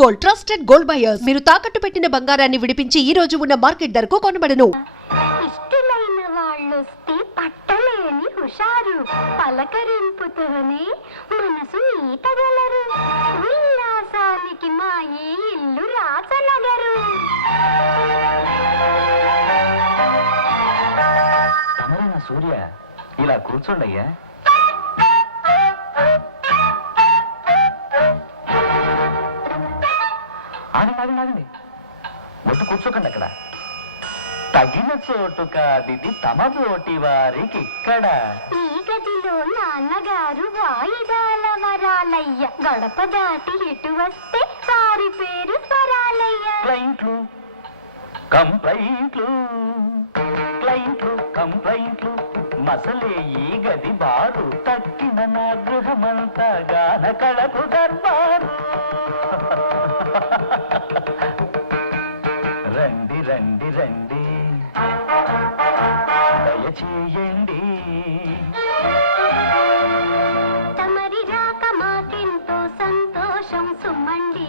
Gold trusted gold buyers. మీరు తాకట్టు పెట్టిన బంగారాన్ని విడిపించి ఈ రోజు ఉన్న మార్కెట్ ధరకు కొనబడను. ఇష్టమైన వాళ్ళొస్తే పట్టలేని హుషారు, పలకరింపుతోనే మనసు ఈతగలరు. ఉల్లాసానికి మా ఈ ఇల్లు రాచనగరు. తమరైన సూర్య, ఇలా కూర్చోండయ్యా. ఆగండి, వద్దు, కూర్చోకండి అక్కడ. తగిన చోటు కాదిది తమ బోటి వారికి ఇక్కడ. ఈ గదిలో నాన్నగారు వాయిదాల వరాలయ్య, గడప దాటి ఇటు వస్తే వారి పేరు స్వరాలయ్య. క్లయింట్లు కంప్లైంట్లు, క్లయింట్లు కంప్లైంట్లు, మసలే ఈ గది బారు, తక్కిన నా గృహమంతా గాన కళకు దర్బారు. రండి రండి రండి, దయచేయండి. తమరి రాక మాకెంతో సంతోషం సుమండి.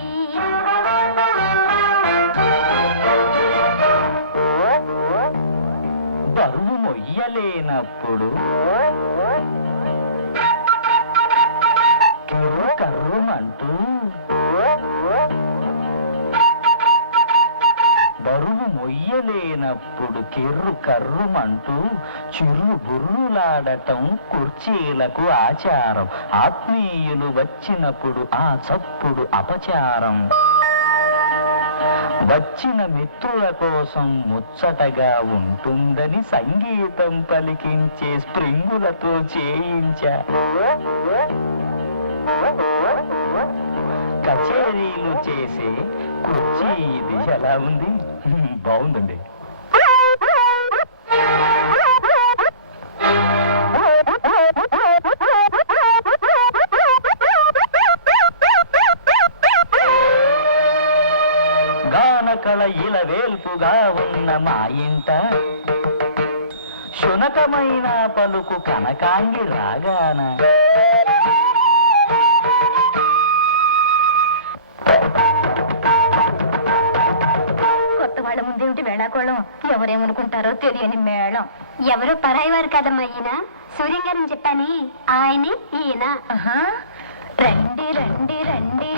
బరువు మొయ్యలేనప్పుడు కిర్రు కర్రుమంటూ, బరువు మొయ్యలేనప్పుడు కిర్రు కర్రుమంటూ చిర్రు బుర్రులాడటం కుర్చీలకు ఆచారం. ఆత్మీయులు వచ్చినప్పుడు ఆ చప్పుడు అపచారం. వచ్చిన మిత్రుల కోసం ముచ్చటగా ఉంటుందని సంగీతం పలికించే స్ప్రింగులతో చేయించా. కచేరీలు చేసే కుర్చీ ఇది ఎలా ఉంది? బాగుందండి. గానకళ ఇలవేల్పుగా ఉన్న మా ఇంట శునకమైన పలుకు కనకాంగి రాగాన, కొత్త వాళ్ళ ముందేమిటి వేళాకోళం, ఎవరేమనుకుంటారో తెలియని మేళం. ఎవరో పరాయి వారు కదమ్మా ఈయన, సూర్యం గారిని చెప్పాని, ఆయనే ఈయన. రండి రండి రండి,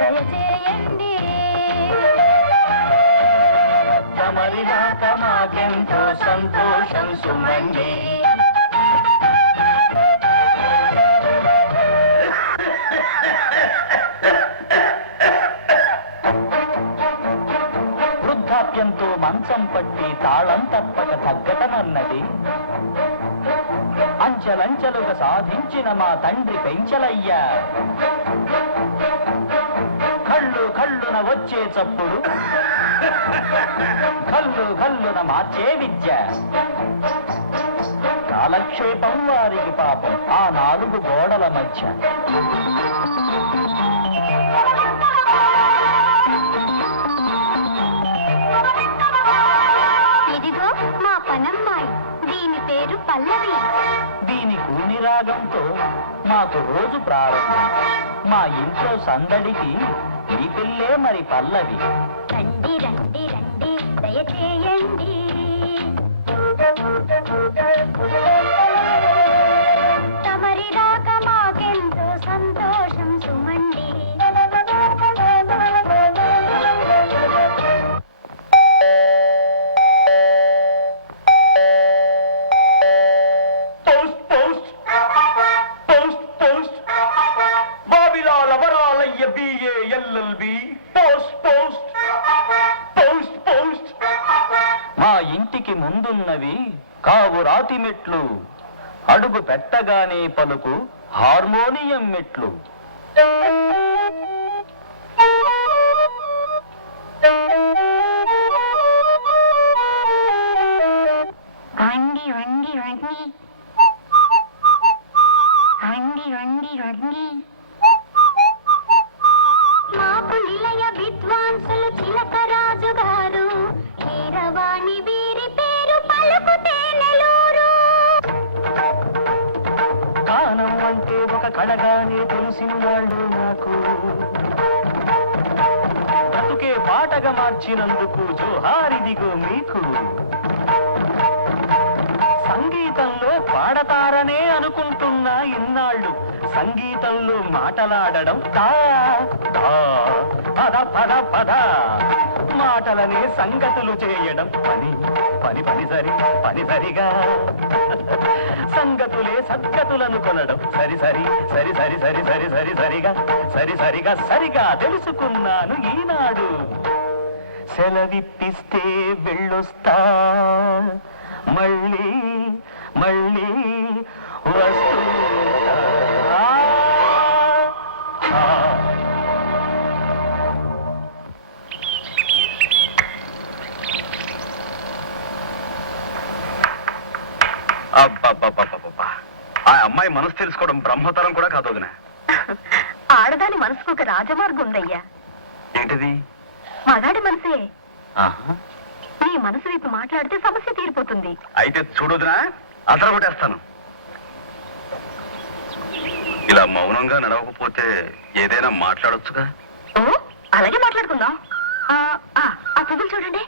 దయచేయండి. తమరి రాక మాకెంతో సంతోషం సుమండి. వృద్ధాప్యంతో మంచం పట్టి తాళం తప్పక తగ్గటమన్నది అంచెలంచెలుగా సాధించిన మా తండ్రి పెంచలయ్యా. కళ్ళు కళ్ళున వచ్చే చప్పుడు, కళ్ళు కళ్ళున మార్చే విద్య. కాలక్షేపం వారికి పాపం ఆ నాలుగు గోడల మధ్య. ఇదిగో మా పనమ్మాయి, దీని పేరు పల్లవి. దీని కూని రాగంతో మాకు రోజు ప్రారంభం. మా ఇంట్లో సందడికి ఈ పిల్లే మరి పల్లవి. రండి రండి రండి, దయచేయండి. తమరి రాక మాకెంతో సంతోషం సుమండి. మా ఇంటికి ముందున్నవి కావు రాతి మెట్లు, అడుగు పెట్టగానే పలుకు హార్మోనియం మెట్లు. రండి రండి రండి, రండి రండి రండి. మాకు నిలయ విద్వాంసులు చిలకరాజు గారు, కీరవాణి వీరి పేరు పలుకుతే నెలూరు. గానం అంటే ఒక కళగానే తెలిసిన వాళ్ళు నాకు. పాటగా మార్చినందుకు జోహారిదిగో మీకు. సంగీతంలో పాడతారనే అనుకుంటున్నా ఇన్నాళ్ళు, సంగీతంలో మాటలాడడం దా దా పద పద పద, మాటలనే సంగతులు చేయడం పని పని పని సరి పని సరిగా, సంగతులే సద్గతులను కొనడం సరి సరి సరి సరి సరి సరి సరి సరిగా సరి సరిగా సరిగా తెలుసుకున్నాను ఈనాడు. సెలవిప్పిస్తే వెళ్ళొస్తా, మళ్ళీ మళ్ళీ వస్తుంటా. అబ్బబ్బబ్బబ్బబ్బా, ఆ అమ్మాయి మనసు తెలుసుకోవడం బ్రహ్మతరం కూడా కాదు వదినా. ఆడదాని మనసుకు ఒక రాజమార్గం ఉందయ్యా. ఏంటిది? మగాడి మనసే. ఆహా. నీ మనసు వైపు మాట్లాడితే సమస్య తీరిపోతుంది. అయితే చూడొదినా, అసలు కొట్టేస్తాను. ఇలా మౌనంగా నడవకపోతే ఏదైనా మాట్లాడొచ్చుగా. ఓ అలాగే మాట్లాడుకుందాం. ఆ పువ్వులు చూడండి.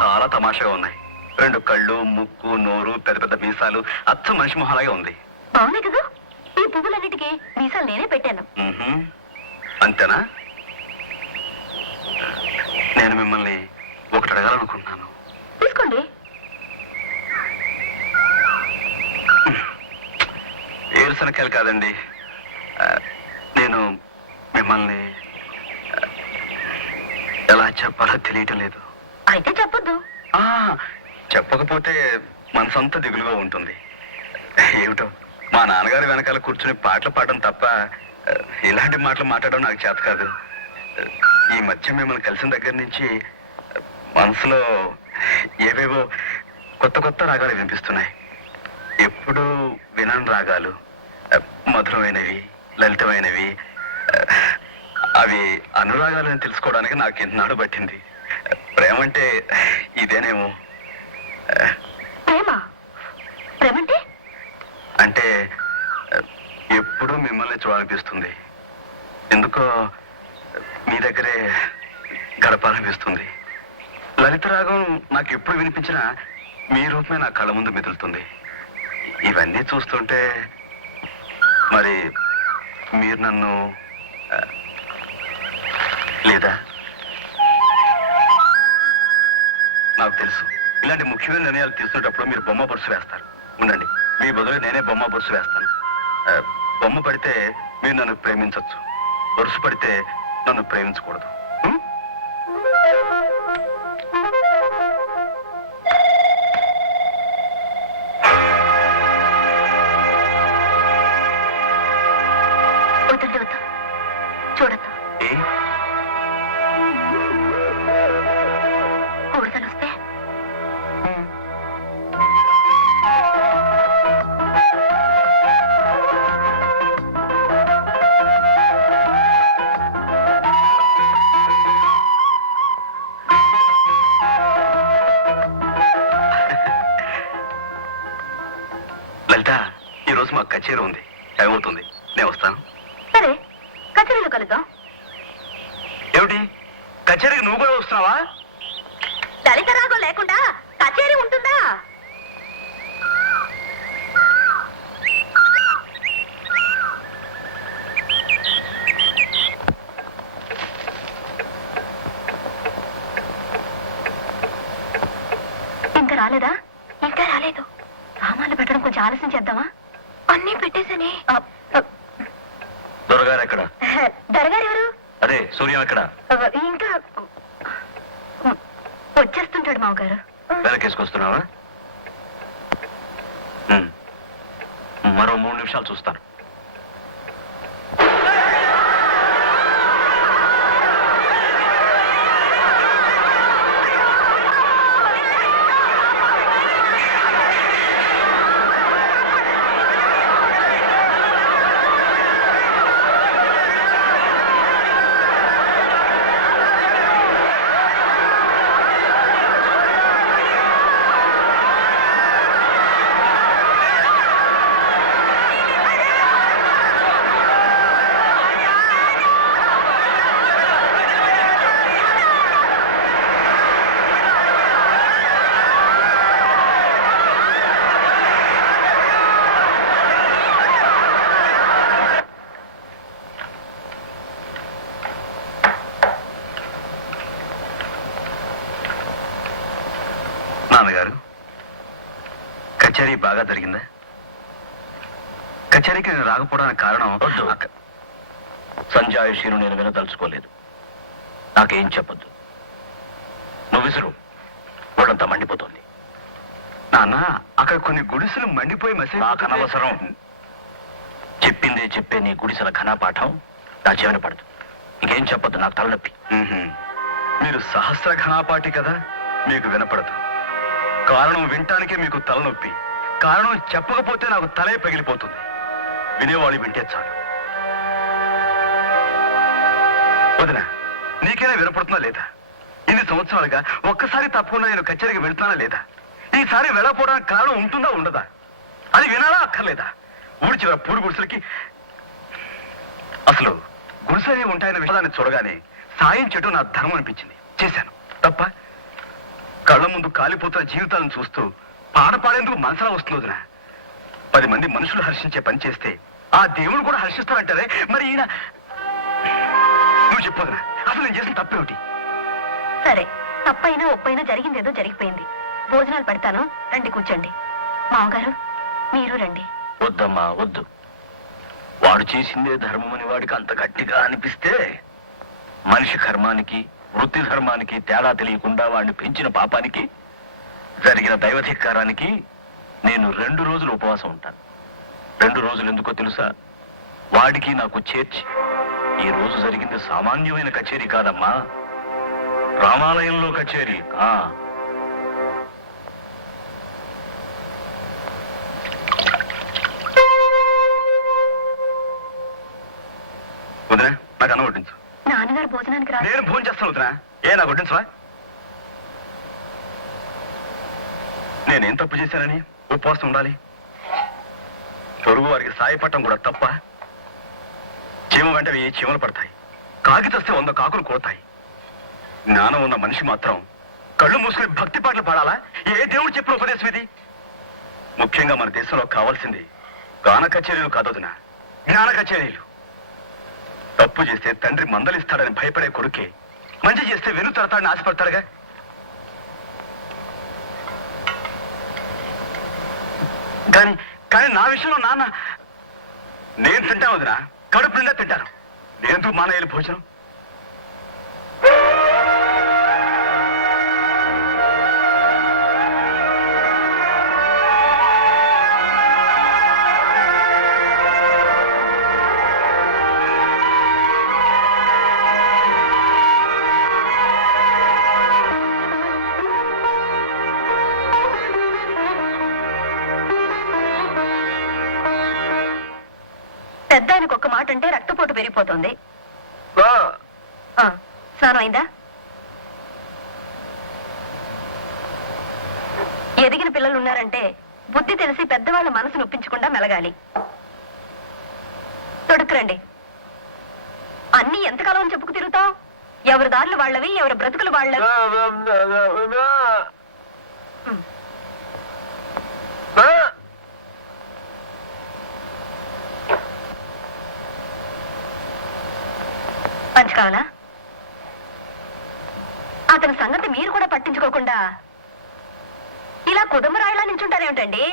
చాలా తమాషాగా ఉన్నాయి. రెండు కళ్ళు, ముక్కు, నోరు, పెద్ద పెద్ద మీసాలు, అచ్చం మనిషి మొహలాగే ఉంది. బాగున్నాయి కదా. ఈ పువ్వులన్నిటికీ మీసాలు నేనే పెట్టాను. అంతేనా? నేను మిమ్మల్ని ఒకటి అడగాలనుకుంటున్నాను. తీసుకోండి. ఏరుశనకాయలు కాదండి, నేను మిమ్మల్ని ఎలా చెప్పాలో తెలియటం లేదు. అయితే చెప్పొద్దు. చెప్పకపోతే మనసంతా దిగులుగా ఉంటుంది. ఏమిటో మా నాన్నగారి వెనకాల కూర్చుని పాటలు పాడడం తప్ప ఇలాంటి మాటలు మాట్లాడడం నాకు చేత కాదు. ఈ మధ్య మిమ్మల్ని కలిసిన దగ్గర నుంచి మనసులో ఏవేవో కొత్త కొత్త రాగాలు వినిపిస్తున్నాయి. ఎప్పుడు వినని రాగాలు, మధురమైనవి, లలితమైనవి. అవి అనురాగాలని తెలుసుకోవడానికి నాకు ఎన్నాడు పట్టింది. ప్రేమ అంటే ఇదేనేమో. ప్రేమ? ప్రేమంటే? అంటే ఎప్పుడూ మిమ్మల్ని చూడాలనిపిస్తుంది. ఎందుకో మీ దగ్గరే గడపాలనిపిస్తుంది. లలిత రాగం నాకు ఎప్పుడు వినిపించినా మీ రూపమే నా కళ్ళ ముందు మెదులుతుంది. ఇవన్నీ చూస్తుంటే మరి మీరు నన్ను లేదా? నాకు తెలుసు, ఇలాంటి ముఖ్యమైన నిర్ణయాలు తీసుకునేటప్పుడు మీరు బొమ్మ బొరుసు వేస్తారు. ఉండండి, మీ బదులు నేనే బొమ్మ బొరుసు వేస్తాను. బొమ్మ పడితే మీరు నన్ను ప్రేమించవచ్చు, బొరుసు పడితే నన్ను ప్రేమించకూడదు. వద్దు చూడద్దు. కూడదలు వస్తే లలిత, ఈరోజు మాకు కచేరీ ఉంది, టైం అవుతుంది, నేను వస్తాను. సరే, కచేరీలో కలుద్దాం. ఏమిటి, కచేరీకి నువ్వు కూడా వస్తున్నావా? దళిత రాగం లేకుండా కచేరీ ఉంటుందా? ఇంకా రాలేదా? ఇంకా రాలేదు. సామాన్లు పెట్టడం కొంచెం ఆలస్యం చేద్దామా? అన్నీ పెట్టేసని. దొరగారు ఎక్కడ? దొరగారు ఎవరు? అదే సూర్యం ఎక్కడ? ఇంకా వచ్చేస్తుంటాడు మావగారు. వెనకేసుకొస్తున్నావా? మరో 3 నిమిషాలు చూస్తాను. కచేరీ బాగా జరిగిందా? కచేరీకి నేను రాకపోవడానికి కారణం వద్దు. సంజాయిషీను నేను వినదలుచుకోలేదు. నాకేం చెప్పొద్దు. నువ్వు విసురు, ఊడంతా మండిపోతుంది. నాన్న, అక్కడ కొన్ని గుడిసెలు మండిపోయి నాకు అనవసరం. చెప్పిందే చెప్పే నీ గుడిసెల ఘనపాఠం నా చెవిన పడదు. ఇంకేం చెప్పొద్దు, నాకు తలనొప్పి. మీరు సహస్ర ఘనాపాటి కదా, మీకు వినపడదు. కారణం వినటానికే మీకు తలనొప్పి. కారణం చెప్పకపోతే నాకు తలే పగిలిపోతుంది. వినేవాళ్ళు వింటే చాలు. వదిన, నీకైనా వినపడుతున్నా లేదా? ఇన్ని సంవత్సరాలుగా ఒక్కసారి తప్పకుండా నేను కచేరీకి వెళ్తున్నానా లేదా? ఈసారి వెళ్ళకపోవడానికి కారణం ఉంటుందా ఉండదా? అది వినాలా అక్కర్లేదా? ఊరి చివర పూరి గుడిసెలకి అసలు గుడిసెలే ఉంటాయన్న విషయాన్ని చూడగానే సాయం చేయడం నా ధర్మం అనిపించింది. చేశాను. తప్ప కళ్ళ ముందు కాలిపోతున్న జీవితాలను చూస్తూ పాట పాడేందుకు మనసులా వస్తుంది వదినా. 10 మంది మనుషులు హర్షించే పని చేస్తే ఆ దేవుడు కూడా హర్షిస్తారంటారే, మరి ఈయన నువ్వు చెప్పొదినా, అసలు నేను చేసిన తప్పేమిటి? సరే, తప్పైనా ఒప్పైనా జరిగిందేదో జరిగిపోయింది. భోజనాలు పెడతాను, రండి కూర్చోండి. మామగారు, మీరు రండి. వద్దమ్మా, వద్దు. వాడు చేసిందే ధర్మమని వాడికి అంత గట్టిగా అనిపిస్తే మనిషి కర్మానికి వృత్తి ధర్మానికి తేడా తెలియకుండా వాడిని పెంచిన పాపానికి జరిగిన దైవధిక్కారానికి నేను 2 రోజులు ఉపవాసం ఉంటాను. 2 రోజులు ఎందుకో తెలుసా? వాడికి నాకు చేర్చి. ఈ రోజు జరిగింది సామాన్యమైన కచేరీ కాదమ్మా, రామాలయంలో కచేరీ. వదినా, నాకు అన్నం వడ్డించు. నాన్నగారు భోజనానికి రా. నేను భోజనం చేస్తాను వదినా. నాకు వడ్డించవా? నేనేం తప్పు చేశానని ఉపవాసం ఉండాలి? పొరుగు వారికి సాయపడటం కూడా తప్ప? చీమ వెంట ఏ చీమలు పడతాయి, కాకి తెస్తే 100 కాకులు కొడతాయి. జ్ఞానం ఉన్న మనిషి మాత్రం కళ్ళు మూసుకుని భక్తి పాటలు పాడాలా? ఏ దేవుడు చెప్పిన ఉపదేశం ఇది? ముఖ్యంగా మన దేశంలో కావాల్సింది గాన కచేరీలు కాదొదినా, జ్ఞాన కచేరీలు. తప్పు చేస్తే తండ్రి మందలిస్తాడని భయపడే కొడుకే మంచి చేస్తే వెను తడతాడని ఆశపడతాడుగా. కానీ కానీ నా విషయంలో నాన్న, నేను తింటాను వదినా, కడుపు నిండా తింటాను. నేనెందుకు మానేయాలి భోజనం? పెద్ద ఆయనకు ఒక్క మాట అంటే రక్తపోటు పెరిగిపోతుంది. స్నానం అయిందా? ఎదిగిన పిల్లలు ఉన్నారంటే బుద్ధి తెలిసి పెద్దవాళ్ళ మనసు నొప్పించకుండా మెలగాలి. తొడుక్కురండి. అన్నీ ఎంతకాలం అని చెప్పుకు తిరుగుతావు? ఎవరి దారులు వాళ్ళవి, ఎవరి బ్రతుకులు వాళ్ళవి. పంచి కావాలా? అతని సంగతి మీరు కూడా పట్టించుకోకుండా ఇలా కుదుమరాయిలా నించుంటారేమిటండి?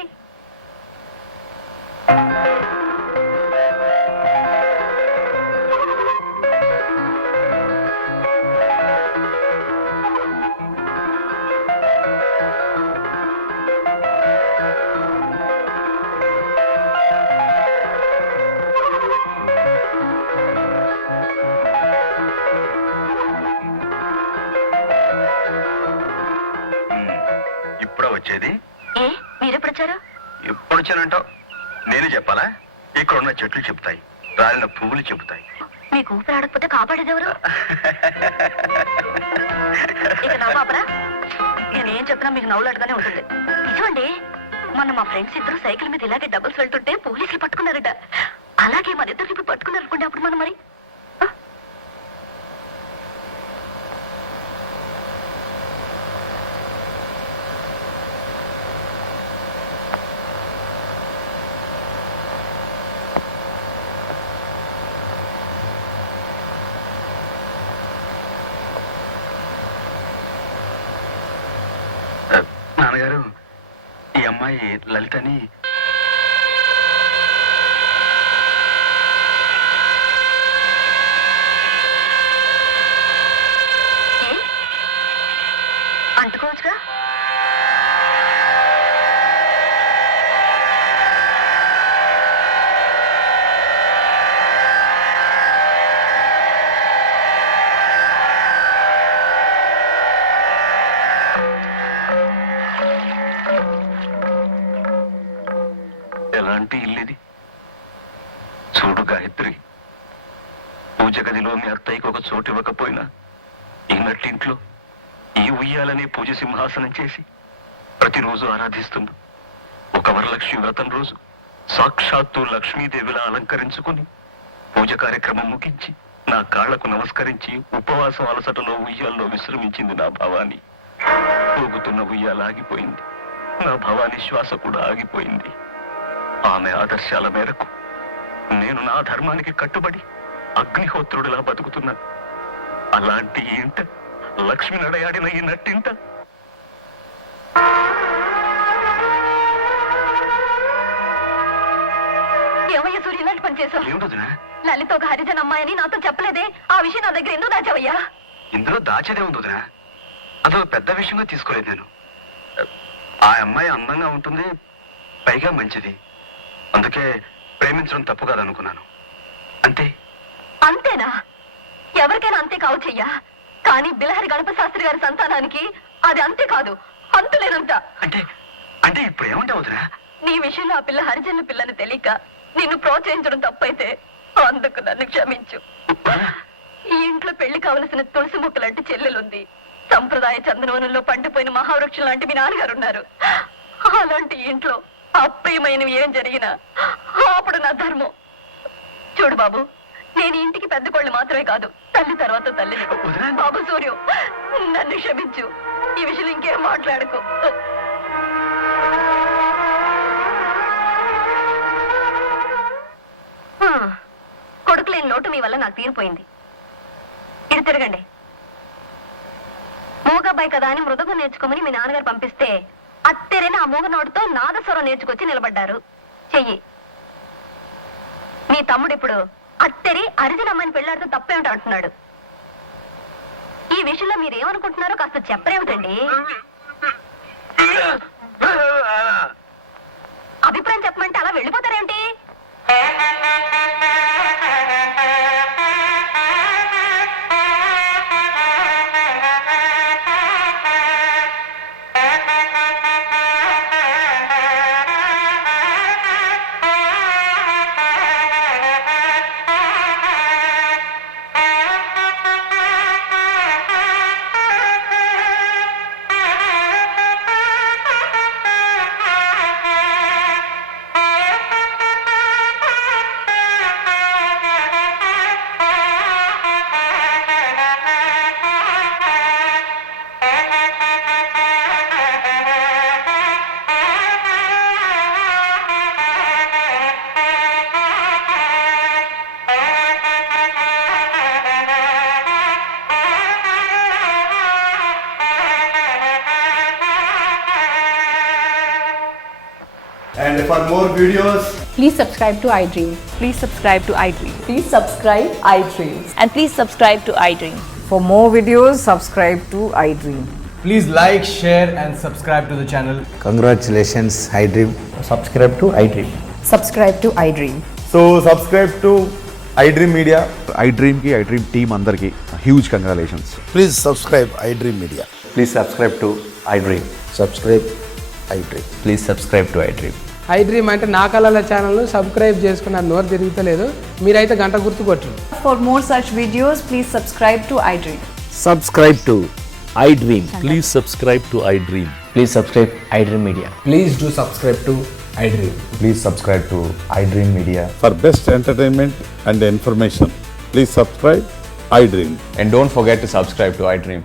ఇప్పుడే వచ్చేది? ఏ మీరెప్పుడు వచ్చారు? ఎప్పుడు వచ్చానంటావు? నేనే చెప్పాలా? ఇక్కడ ఉన్న చెట్లు చెప్తాయి, రాలిన పువ్వులు చెబుతాయి. మీకు ఊపిరాడకపోతే కాపాడేదెవరు? ఇక నవ్వాపరా? నేనేం చెప్పినా మీకు నవ్వులాటగానే ఉంటుంది. నిజమండి, మొన్న మా ఫ్రెండ్స్ ఇద్దరు సైకిల్ మీద ఇలాగే డబుల్స్ వెళ్తుంటే పోలీసులు పట్టుకున్నారట. అలాగే మన ఇద్దరికి ఇప్పుడు పట్టుకున్నారు అనుకోండి, అప్పుడు మనం మరి నాన్నగారు, ఈ అమ్మాయి అమ్మాయి లలితని. అంటుకోవచ్చుగా. ఎలాంటి ఇల్లుది చూడు గాయత్రి, పూజ గదిలో మీ అత్తయ్యకి ఒక చోటు ఇవ్వకపోయినా ఈ నట్టింట్లో ఈ ఉయ్యాలనే పూజ సింహాసనం చేసి ప్రతిరోజు ఆరాధిస్తున్నా. ఒక వరలక్ష్మి వ్రతం రోజు సాక్షాత్తు లక్ష్మీదేవిలా అలంకరించుకుని పూజ కార్యక్రమం ముగించి నా కాళ్లకు నమస్కరించి ఉపవాసం అలసటలో ఉయ్యాల్లో విశ్రమించింది నా భవాని. ఊగుతున్న ఉయ్యాల ఆగిపోయింది, నా భవాని శ్వాస కూడా ఆగిపోయింది. ఆమె ఆదర్శాల మేరకు నేను నా ధర్మానికి కట్టుబడి అగ్నిహోత్రుడిలా బతుకుతున్నాను. అలాంటి ఈ ఇంట లక్ష్మి నడయాడిన ఈ నట్టింట ఏమయ్యా సూర్య, ఇలాంటి పని చేసావు? ఏమిటొదినా? లలిత ఒక హరిజన్ అమ్మాయని నాతో చెప్పలేదే. ఆ విషయం నా దగ్గర ఎందుకు దాచావయ్యా? ఇందులో దాచేదే ఉందినా, అదో పెద్ద విషయంగా తీసుకోలేదు నేను. ఆ అమ్మాయి అందంగా ఉంటుంది, పైగా మంచిది, అందుకే ప్రేమించడం తప్పు కాదనుకున్నాను. అంతే. అంతేనా? ఎవరికైనా అంతే కావచ్చయ్యా, కానీ బిలహరి గణప శాస్త్రి గారి సంతానానికి అది అంతే కాదు, అంతులేనంత. అంటే అంటే ఇప్పుడు ఏమంటావు వదినా? నీ విషయంలో ఆ పిల్ల హరిజన్ల పిల్లని తెలియక నిన్ను ప్రోత్సహించడం తప్పైతే అందుకు నన్ను క్షమించు. ఈ ఇంట్లో పెళ్లి కావలసిన తులసి మొక్కలాంటి చెల్లెలుంది, సంప్రదాయ చందనవనంలో పండిపోయిన మహావృక్షం లాంటి మీ నాన్నగారు ఉన్నారు. అలాంటి ఇంట్లో అప్రియమైనవి ఏం జరిగినా అప్పుడు నా ధర్మం. చూడు బాబు, నేను ఇంటికి పెద్ద కోళ్ళు మాత్రమే కాదు, తల్లి తర్వాత తల్లిని. బాబు సూర్యం, నన్ను క్షమించు, ఈ విషయం ఇంకేం మాట్లాడుకో. కొడుకు లేని లోటు మీ వల్ల నాకు తీరిపోయింది. ఇది తిరగండి. మూగబ్బాయి కదా అని మృదంగం నేర్చుకోమని మీ నాన్నగారు పంపిస్తే అత్తెరైన ఆ మూగ నోటితో నాదస్వరం నేర్చుకొచ్చి నిలబడ్డారు. చెయ్యి. మీ తమ్ముడు ఇప్పుడు అత్తెరి అరిజిన అమ్మాయిని పెళ్లాడితే తప్పేమిటి అంటున్నాడు. ఈ విషయంలో మీరేమనుకుంటున్నారో కాస్త చెప్పరేమిటండి? అభిప్రాయం చెప్పమంటే అలా వెళ్ళిపోతారేమిటి? And for more videos, Please subscribe to iDream. Please subscribe to iDream. Please subscribe iDream. And please subscribe to iDream. For more videos, subscribe to iDream. please like, share and subscribe to the channel. Congratulations, iDream. Subscribe to iDream. Subscribe to iDream. So subscribe to iDream Media. iDream team andarki huge congratulations. Please subscribe iDream Media. Please subscribe to iDream. Subscribe iDream. Please subscribe to iDream. iDream అంటే నా కళల ఛానల్ను subscribe చేసుకున్న నోరు తిరుగుతలేదు, మీరైతే గంట గుర్తు కొట్టండి. For more such videos, please subscribe to iDream. Subscribe to iDream. Please subscribe to iDream. Please subscribe iDream Media. Please do subscribe to iDream. Please subscribe to iDream Media. For best entertainment and information, please subscribe iDream. And don't forget to subscribe to iDream.